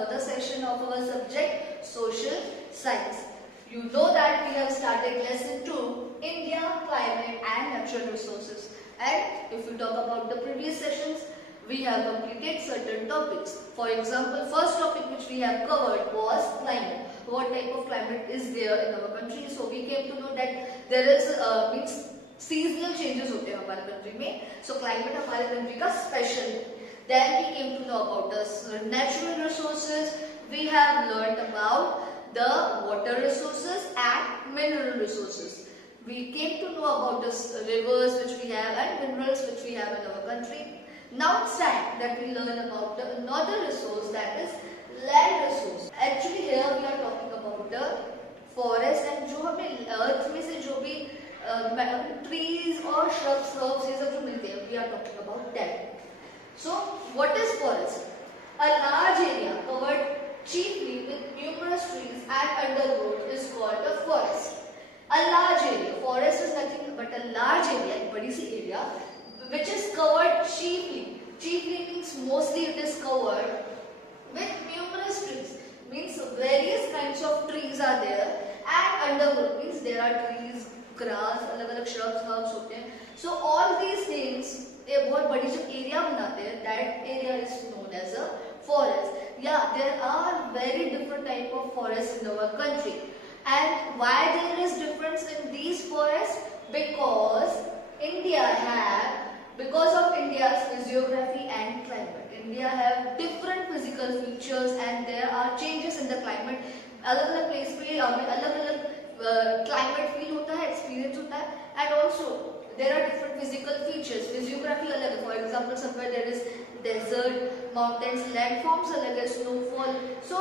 another session of our subject social science. You know that we have started lesson 2, India, climate and natural resources. And if we talk about the previous sessions, we have completed certain topics. For example, first topic which we have covered was climate. What type of climate is there in our country? So we came to know that there is means seasonal changes होते हैं हमारे country में. So climate हमारे country का special. Then we came to know about the natural resources. We have learned about the water resources and mineral resources. We came to know about the rivers which we have and minerals which we have in our country. Now it's time that we learn about the another resource, that is land resource. Actually here we are talking about the forest and जो हमें earth में से जो भी trees और shrubs, herbs ये सब जो मिलते हैं, we are talking about that. So what is forest? A large area covered chiefly with numerous trees and undergrowth is called a forest. A large area, forest is nothing but a large area, एक बड़ी सी area, which is covered chiefly. Chiefly means mostly it is covered with numerous trees. Means various kinds of trees are there, and undergrowth means there are trees, grass, अलग-अलग shrubs, herbs होते हैं. So all these things एक बहुत बड़ी जो area बनाते हैं, that area is known as a forest. Yeah, there are very different type of forests in our country. And why there is difference in these forests? Because of India's physiography and climate. India have different physical features and there are changes in the climate. अलग-अलग place पे अलग-अलग climate feel होता है, experience होता है, and also there are different physical features. Physiography अलग है. For example, somewhere there is desert, mountains, landforms अलग है, snowfall. So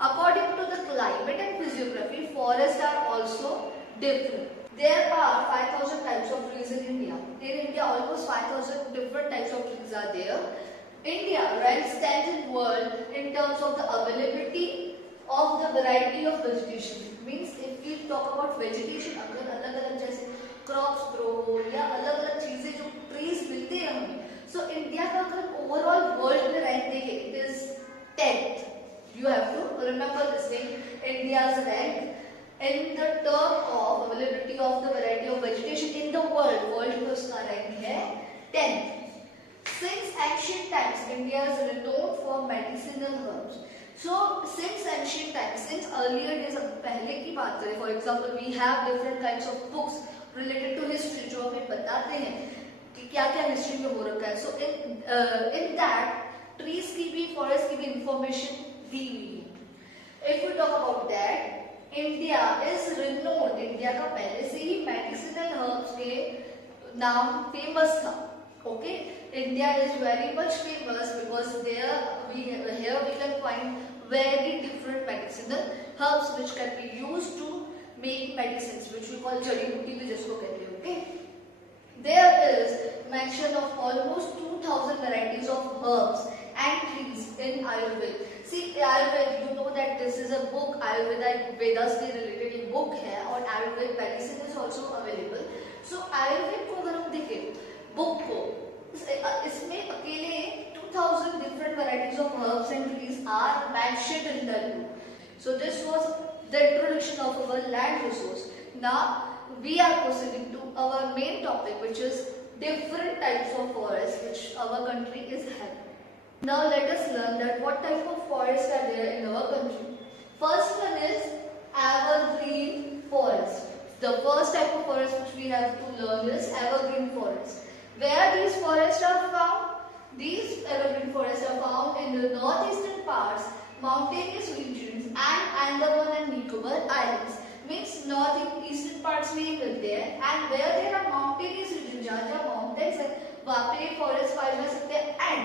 according to the climate and physiography, forests are also different. There are 5,000 types of trees in India. In India, almost 5,000 different types of trees are there. India ranks 10th in world in terms of the availability of the variety of vegetation. Means if we talk about vegetation, अगर अलग-अलग जैसे crops grow या अलग-अलग चीजें जो trees मिलते हैं हमें, so India का अगर overall world में rank देखें, it is 10th. You have to remember this thing. India's rank in the term of availability of the variety of vegetation in the world. World में उसका rank है 10th. Since ancient times, India is renowned for medicinal herbs. So since ancient times, since earlier days, पहले की बात करें, for example, we have different kinds of books related to history जो हमें बताते हैं कि क्या-क्या history में हो रखा है. So in that trees की भी, forest की भी information दी हुई है. If we talk about that, India is renowned. India का पहले से ही medicinal herbs के नाम famous था. Okay, India is very much famous because here we can find very different medicinal herbs which can be used to make medicines, which we call जड़ी बूटी भी जिसको कहते हैं. Okay, there is mention of almost 2,000 varieties of herbs and trees in Ayurveda. See, Ayurveda, you know that this is a book. Ayurveda Vedas से related एक book है और Ayurveda medicine is also available. So Ayurveda को अगर हम देखें book को, इसमें अकेले 2,000 different varieties of herbs and trees are mentioned in the book. So this was the introduction of our land resource. Now we are proceeding to our main topic, which is different types of forests which our country is having. Now let us learn that what type of forests are there in our country. First one is evergreen forest. The first type of forest which we have to learn is evergreen forest. Where these forests are found? These evergreen forests are found in the northeastern parts, mountainous regions and Andaman and Nicobar Islands. Means northeastern parts में ही मिलते हैं, and where there are mountainous regions, जहाँ mountains है, वहाँ पे forest पाए जा सकते हैं,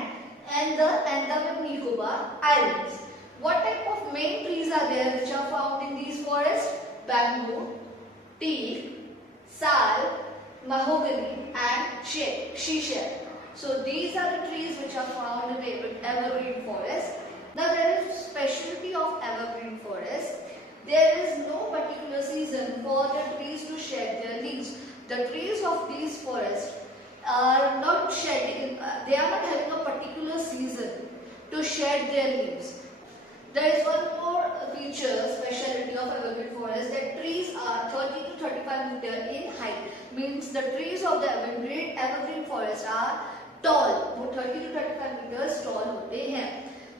and the Andaman and Nicobar Islands. What type of main trees are there which are found in these forests? Bamboo, teak, sal, mahogany and shisha. So these are the trees which are found in the evergreen forest. Now there is specialty of evergreen forest. There is no particular season for the trees to shed their leaves. The trees of these forests are not shedding, they are not having a particular season to shed their leaves. There is one more feature, speciality of evergreen forest, that trees are 30 to 35 meter in height. Means the trees of the evergreen forest are tall. वो 30 to 35 meters tall होते हैं.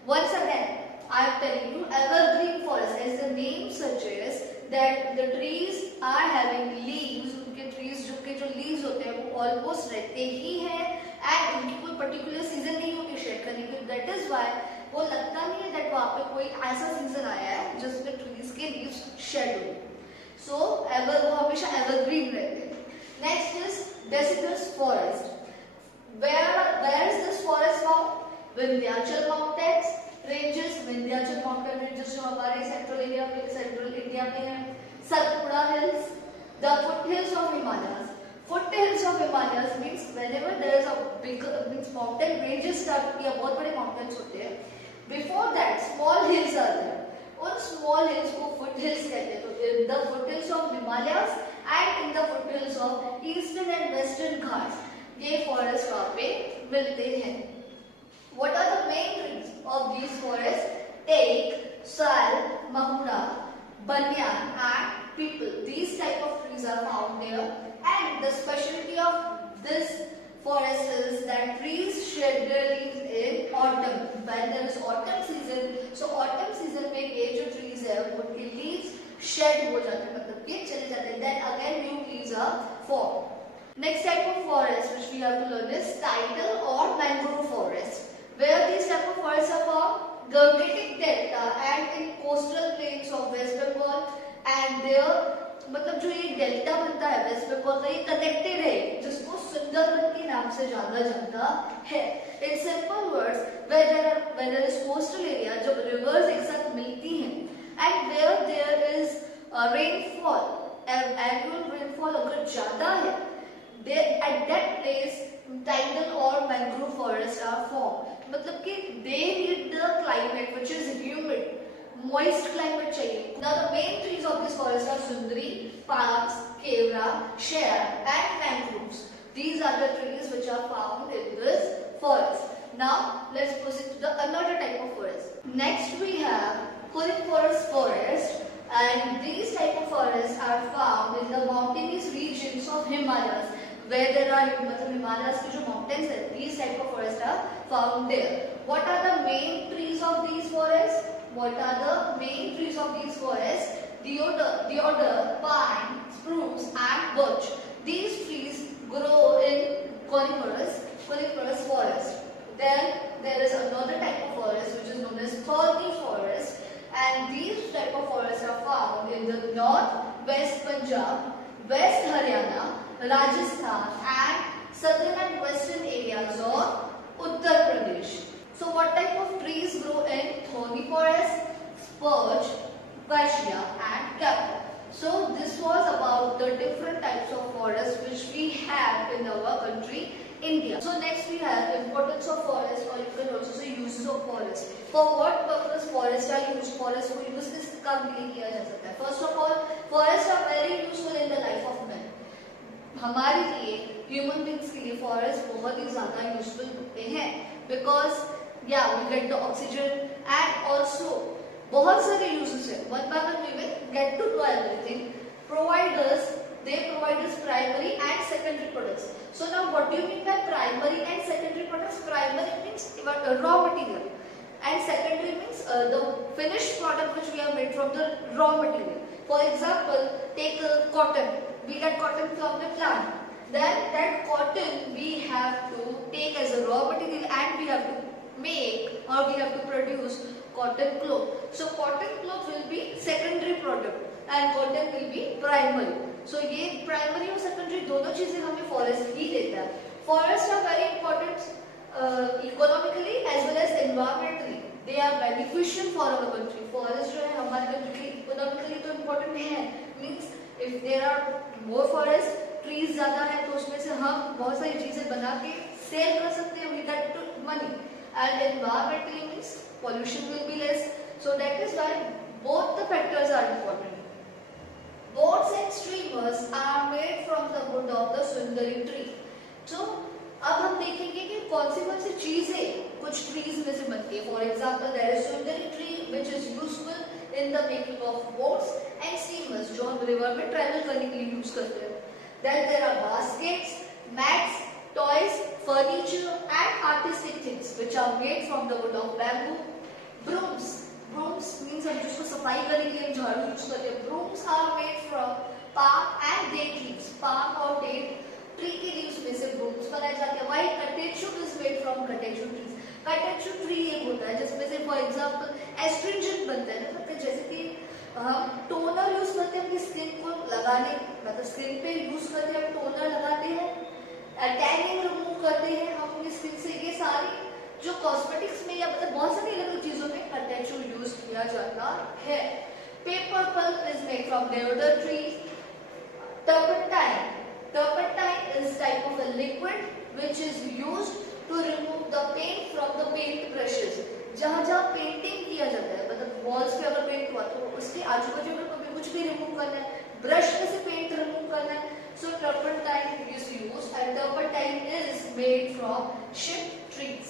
Once again, I am telling you, evergreen forest, as the name suggests, that the trees are having leaves. उनके trees के जो leaves होते हैं वो almost रहते ही हैं, and उनकी कोई particular season नहीं होती shed करने की. That is why वो लगता नहीं है that वहाँ पे कोई ऐसा सीजन आया है जिसमें ट्रीज के लीव्स शेड हो. सो वो हमेशा एवरग्रीन रहते हैं. Next is deciduous forest. Where is this forest found? Vindhyachal mountains ranges. Vindhyachal mountain ranges जो हमारे सेंट्रल इंडिया में है. Satpura hills, the foot hills of Himalayas. Foothills of Himalayas means whenever there is a big means mountain ranges start to be बहुत बड़े mountains होते हैं. Before that small hills are there. उन small hills को foothills कहते हैं. तो in the foothills of Himalayas and in the foothills of eastern and western Ghats ये forest वहाँ पे मिलते हैं. What are the main trees of these forests? Teak, sal, mahura, banyan and people. These type of trees are found there. And the specialty of this forest is that trees shed their leaves in autumn. When there is autumn season, so autumn season में ये जो trees है उनके leaves shed हो जाते हैं, मतलब ये चले जाते हैं. Then again new leaves are formed. Next type of forest which we have to learn is tidal or mangrove forest. Where these type of forests are found? Gangetic Delta and in coastal plains of West Bengal and there मतलब जो ये delta बनता है waste Bengal का, ये connected है जिसको सुंदरबन के नाम से जाना जाता है. In simple words, where there is coastal area, जब रिवर्स एक साथ मिलती हैं and where there is rainfall, annual rainfall अगर ज्यादा है, एट दैट प्लेस टाइडल और मैंग्रोव फॉरेस्ट आर फॉर्म. मतलब कि they need the climate which is humid, moist climate चाहिए. Now the main trees of this forest are sundari, palms, kevra, share and mangroves. These are the trees which are found in this forest. Now let's proceed to the another type of forest. Next we have coniferous forest, and these type of forests are found in the mountainous regions of Himalayas. Where there are मतलब Himalayas के जो mountains है, these type of forests are found there. What are the main trees of these forests? What are the main trees of these forests? Deodar, pine, spruce and birch. These trees grow in coniferous forest. Then there is another type of forest which is known as thorny forest, and these type of forests are found in the north, west Punjab, west Haryana, Rajasthan and southern and western areas of Uttar Pradesh. So what type of trees grow in thorny forest? Spurge, Acacia and Capra. So this was about the different types of forests which we have in our country, India. So next we have importance of forest, or you can also say uses of forest. For what purpose forests are used? Forest को use किस काम के लिए किया जा सकता है? First of all, forests are very useful in the life of man. हमारे लिए ह्यूमन बींग्स के लिए फॉरेस्ट बहुत ही ज्यादा यूजफुल होते हैं, because yeah we get the oxygen and also बहुत सारे uses है. One by one we will get to know everything. They provide us primary and secondary products. So now what do you mean by primary and secondary products? Primary means raw material and secondary means the finished product which we have made from the raw material. For example, take cotton. We get cotton from the plant. Then that cotton we have to take as a raw material and we have to make or we have to produce cotton cloth. So cotton cloth will be secondary product and cotton will be primary. So ये primary और secondary दोनों चीजें हमें forest ही देता है. Forests are very important economically as well as environmentally. They are beneficial for our country. Forest जो है हमारे country के लिए economically तो important है. Means if there are more forests, trees ज्यादा है तो उसमें से हम बहुत सारी चीजें बना के sell कर सकते हैं. We get money. And environmentally means pollution will be less. So that is why both the factors are important. Boats and steamers are made from the wood of the sundari tree. So अब हम देखेंगे कि कौन सी चीजें कुछ trees में से बनती है. For example there is Sundari tree which is useful in the making of boats and steamers, जो हम रिवर में ट्रेवल करने के लिए यूज करते हैं. Then there are baskets, mats, toys, furniture and artistic things which are made from the wood of bamboo. Brooms means हम जिसको सफाई करने के लिए झाड़ू यूज करते हैं. Brooms are made from palm and date leaves. Palm और date ट्री के लीव्स में से brooms बनाए जाते हैं. While catechu is made from catechu trees. catechu tree एक होता है जिसमें से फॉर एग्जाम्पल एस्ट्रिंजेंट बनता है, मतलब जैसे कि हम टोनर यूज करते हैं अपनी स्किन को लगाने, मतलब स्किन पे यूज करते हैं, हम टोनर लगाते हैं, टैनिंग रिमूव करते हैं हम अपनी स्किन से. ये सारी जो कॉस्मेटिक्स में या मतलब बहुत सारी अलग चीजों में कैटेचू यूज किया जाता है. Paper pulp is made from देवदार tree. Turpentine is type of a liquid which is used to remove the paint from the paint brushes. जहां जहां पेंटिंग किया जाता है, मतलब वॉल्स पे अगर पेंट हुआ तो उसके आजू बाजू में कभी कुछ भी रिमूव करना है, ब्रश में से पेंट रिमूव करना है, so turpentine is used, and turpentine is made from ship trees.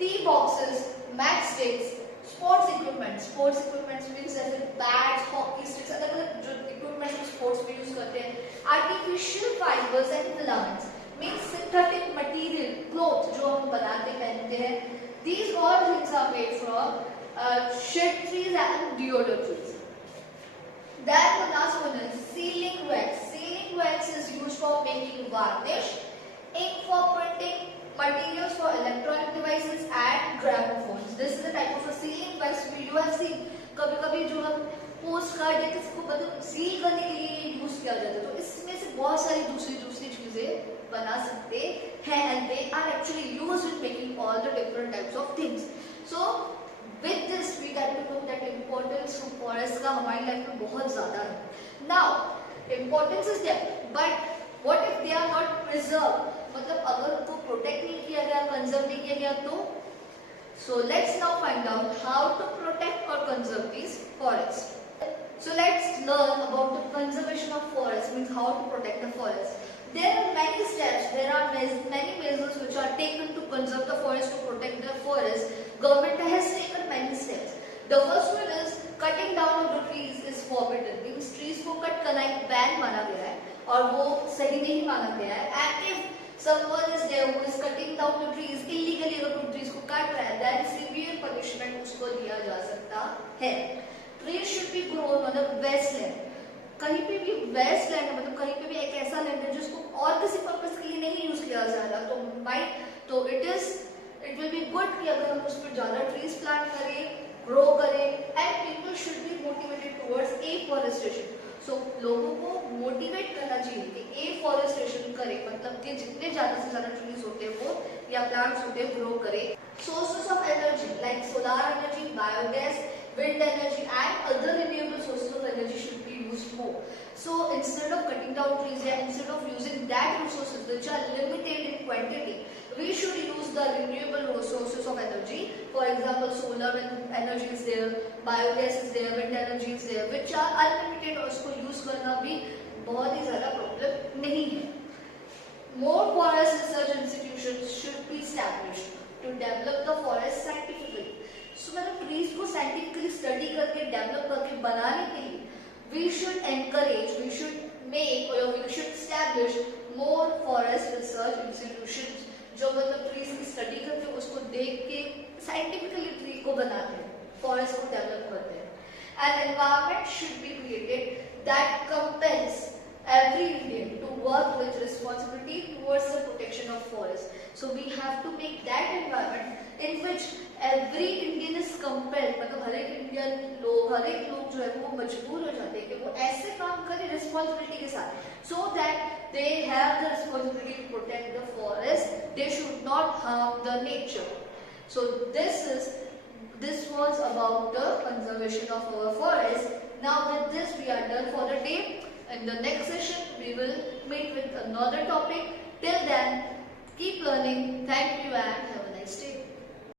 Tea boxes, matchsticks, sports equipment means जैसे bats, hockey sticks, अलग अलग जो equipment हम sports में use करते हैं. Artificial fibers and filaments means synthetic material, cloth जो हम बनाते पहनते हैं. These all things are made from ship trees and deodar trees. Then the last one is sealing wax. Sealing wax is used for making varnish, ink for printing, materials for electronic devices and gramophones. This is the type of a sealing wax you have seen. कभी-कभी जो हम post card या किसी को मतलब seal करने के लिए यूज किया जाता है, तो इसमें से बहुत सारी दूसरी चीजें बना सकते हैं, and they are actually used in making all the different types of things. So with this we get to know that importance of forest का हमारी लाइफ में बहुत ज्यादा है. Now importance is there, but what if they are not preserved? मतलब अगर उनको protect नहीं किया गया, कंजर्व नहीं किया गया तो. So let's now find out how to protect or conserve these forests. So let's learn about the conservation of forests, means how to protect the forest. There are many steps, there are many measures which are taken to conserve the forest, to protect the forest. Government has taken many steps. The first one is cutting down of the trees is forbidden. Means trees को cut करना एक ban माना गया है और वो सही नहीं माना गया है. And if someone is there who is cutting down the trees illegally, अगर कोई trees को काट रहा है, then severe punishment उसको दिया जा सकता है. Trees should be grown on a wasteland. कहीं पे भी वेस्ट लैंड है, मतलब कहीं पे भी एक ऐसा लैंड है जिसको और किसी पर्पस के लिए नहीं यूज किया जा रहा, तो इट विल बी गुड कि अगर हम उस पर ज्यादा ट्रीज प्लांट करें, ग्रो करें, and people should be motivated towards afforestation. So लोगों को मोटिवेट करना चाहिए कि एफॉरेस्टेशन करें, मतलब कि जितने ज्यादा से ज्यादा ट्रीज होते हैं वो या प्लांट्स होते हैं ग्रो करें. Sources of energy like solar energy, biogas, wind energy and other renewable sources of energy should be used more. So instead of cutting down trees and instead of using that resources which are limited in quantity, we should use the renewable sources of energy. For example, solar energy is there, biogas is there, wind energy is there, which are unlimited और उसको use करना भी बहुत ही ज़्यादा problem नहीं है. More forest research institutions should be established to develop the forest scientifically. So मतलब trees को साइंटिफिकली स्टडी करके डेवलप करके बनाने के लिए we should encourage, we should make or we should establish more forest research institutions जो मतलब trees की स्टडी करके उसको देख के साइंटिफिकली ट्री को बनाते हैं, फॉरेस्ट को डेवलप करते हैं. An environment should be created that compels every Indian to work with responsibility towards the protection of forest. So we have to make that environment in which every Indian is compelled, मतलब हर एक लोग जो है वो मजबूर हो जाते हैं कि वो ऐसे काम करें रिस्पॉन्सिबिलिटी के साथ, so that they have the responsibility to protect the forest. They should not harm the nature. So this was about the conservation of our forest. Now with this we are done for the day. In the next session we will meet with another topic. Till then, keep learning. Thank you and